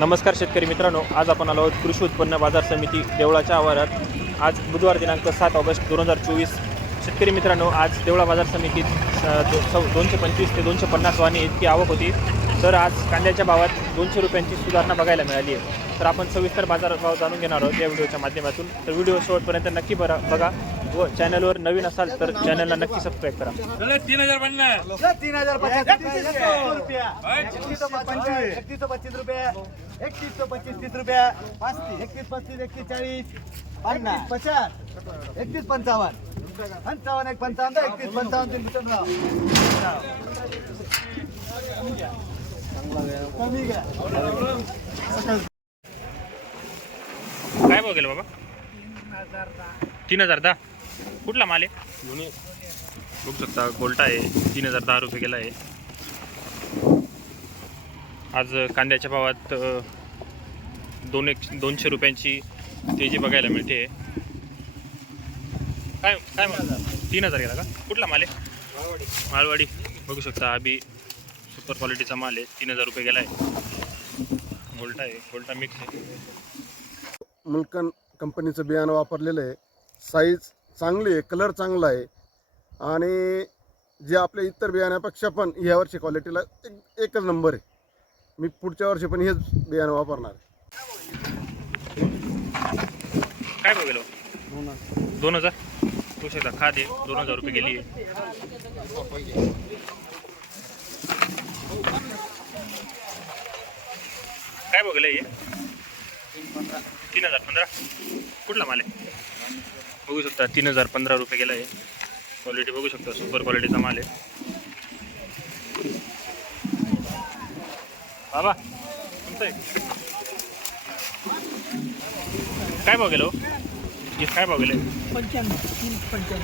नमस्कार शेतकरी मित्रांनो आज आपण आलो आहोत कृषी उत्पन्न बाजार समिती देवळाच्या आवारात. आज बुधवार दिनांक सात ऑगस्ट दोन हजार चोवीस. शेतकरी मित्रांनो आज देवळा बाजार समितीत दो दोनशे पंचवीस ते दोनशे पन्नास वाहने इतकी आवक होती. तर आज कांद्याच्या भावात दोनशे रुपयांची सुधारणा बघायला मिळाली आहे. तर आपण सविस्तर बाजार भाव जाणून घेणार आहोत या व्हिडिओच्या माध्यमातून. तर व्हिडिओ शेवटपर्यंत नक्की बरा बघा. व चॅनलवर नवीन असाल तर चॅनलला नक्की सबस्क्राईब करा. चला तीन हज़ार पन्नास. तीन हज़ार पचास रुपया. एकतीस पंचवीस एकतीस सौ पच्चीस रुपया. एकतीस सौ पच्चीस तीस रुपया. पस्तीस. एकतीस पस्तीस एकतीस चाळीस. पन्नास पचास. एकतीस पंचावन्न. पंचावन्न एक पंचावन्न एकतीस पंचावन्न तीन कमी घ्या. काय बाबा? तीन हज़ार दहा. कुठला माल आहे? दोन्ही बघू शकता गोल्टा आहे. तीन हजार दहा रुपये गेला आहे. आज कांद्याच्या भावात दोन एक दोनशे रुपयांची तेजी बघायला मिळते. काय काय तीन हजार गेला का? कुठला माल आहे? माळवाडी बघू शकता बी सुपर क्वालिटीचा माल आहे. तीन हजार रुपये गेला आहे. गोल्टा आहे. गोल्टा मिक्स आहे. मुलकन कंपनीचं बियाणं वापरलेलं आहे. साईज चांगली आहे कलर चांगला आहे. आणि जे आपल्या इतर बियाण्यापेक्षा पण ह्या वर्षी क्वालिटीला एक एकच नंबर आहे. मी पुढच्या वर्षी पण हेच बियाणं वापरणार काय बघेल दोन हजार. तू शकता. खा दे दोन हजार रुपये गेली काय बघेल हे? तीन हजार पंधरा. कुठला माल आहे? बघू शकता तीन हजार पंधरा रुपये गेला आहे. क्वालिटी बघू शकता सुपर क्वालिटीचा माल आहे. बाबा काय भाव गेलो हे? काय भाव गेले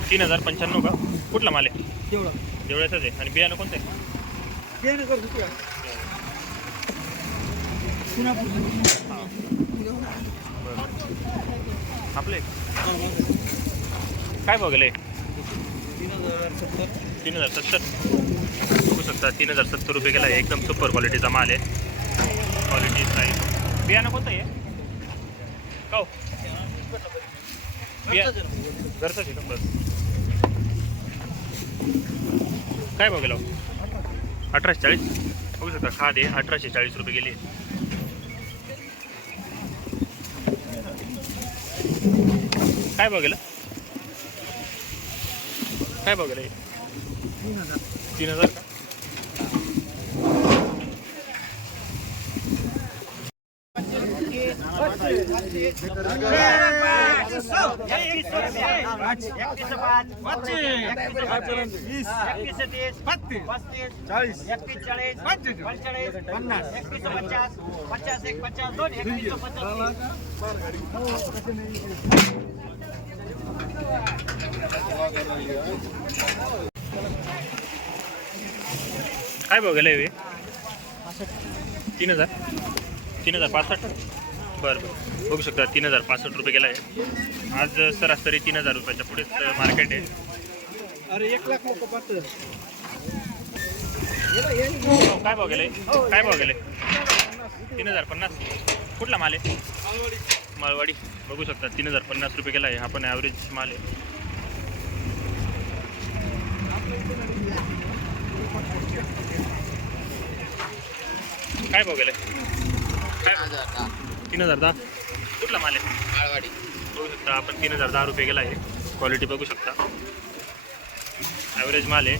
तीन हजार पंच्याण्णव का? कुठला माल आहे? देवळ्याचाच आहे. आणि बियाणं कोणतं आहे? आपले काय गेले? तीन हजार सत्तर. बघू शकता तीन हजार सत्तर रुपये गेला. आहे एकदम सुपर क्वालिटीचा माल आहे. क्वालिटी साईज बियाणं कोणतं आहे? का? बिया घरचंच आहे बस काय हो? अठराशे चाळीस बघू शकता खाद आहे. अठराशे चाळीस रुपये गेले काय गेला? काय भाव गेला हे? तीन हजार का चाळीस एकतीस चाळीस पंचेचाळीस पन्नास एकतीस पचास पचास एक पचास दोन एकतीस पचास काय भाव गेला हे तीन हजार? तीन हजार पासष्ट? बरं बरं. बघू शकता तीन हजार पासष्ट रुपये गेला आहे आज सरासरी तीन हजार रुपयाच्या पुढेच मार्केट आहे. अरे एक लाख लोक काय भाव गेले काय भाव गेले तीन हजार पन्नास. कुठला माल आहे? माळवाडी बघू शकता तीन हजार पन्नास रुपये गेला आहे हा पण ॲव्हरेज माल आहे. काय भाव गेले? काय तीन हजार दहा. कुठला माल आहे? बघू शकता आपण तीन हजार दहा रुपये गेला आहे. क्वालिटी बघू शकता. ॲव्हरेज माल आहे.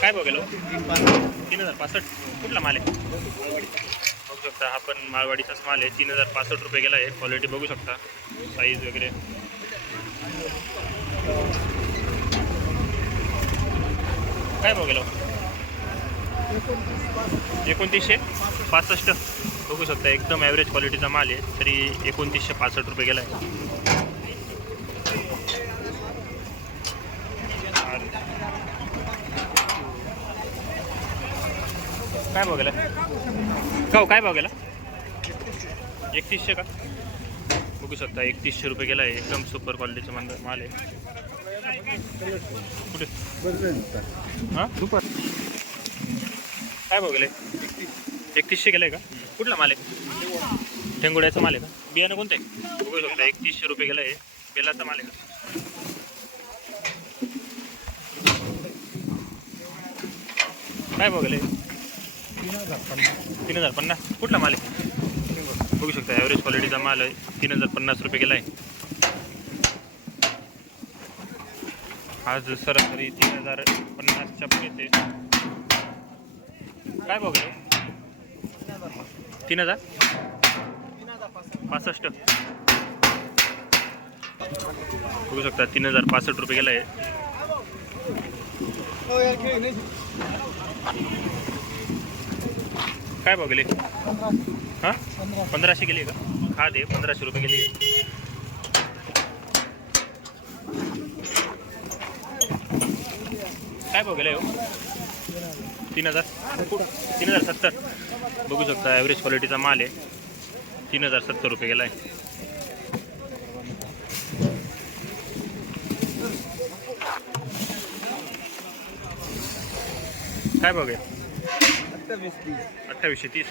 काय बघेल तीन हजार पासष्ट. कुठला माल आहे? शकता. हा पण माळवाडीचाच माल आहे. तीन हजार पासष्ट रुपये गेला आहे. क्वालिटी बघू शकता. साईज वगैरे. काय बघेल एकोणतीसशे पासष्ट. बघू शकता. एकदम ॲव्हरेज क्वालिटीचा माल आहे. तरी एकोणतीसशे पासष्ट रुपये गेला आहे. काय भाव गेला? हो, काय भाव गेला? एकतीसशे का? बघू शकता एकतीसशे रुपये गेला आहे. एकदम सुपर क्वालिटीचा माल माल आहे. कुठे? हां? दुपार काय भाव गेले एकतीसशे गेलाय का? कुठला माल आहे? ठेंगुड्याचा माल आहे का? बियाणं कोणतं? आहे बघू शकता एकतीसशे रुपये गेलं आहे बेलाचा माल आहे का? काय भाव गेले तीन हजार पन्नास. कुठला माल आहे? बघू शकता ॲव्हरेज क्वालिटीचा माल आहे. तीन हजार पन्नास रुपये गेला आहे. आज सरासरी तीन हजार पन्नासच्या चप्पल येते काय भाव तीन हजार? पासष्ट. बघू शकता तीन हजार पासष्ट रुपये गेला आहे. काय भाव गेले? हां? पंधराशे गेले का? हा दे पंधराशे रुपये गेले. काय भाव गेले हो? तीन हजार. तीन हजार सत्तर. बघू शकता ॲव्हरेज क्वालिटीचा माल आहे. तीन हजार सत्तर रुपये गेला आहे काय भाव आहे अठ्ठावीसशे तीस.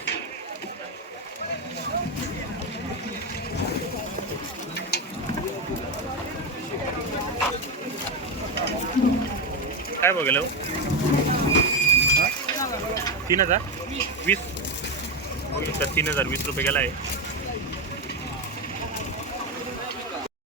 काय बघेल हो? तीन हजार? वीस. बघू शकता तीन हजार वीस रुपये गेला आहे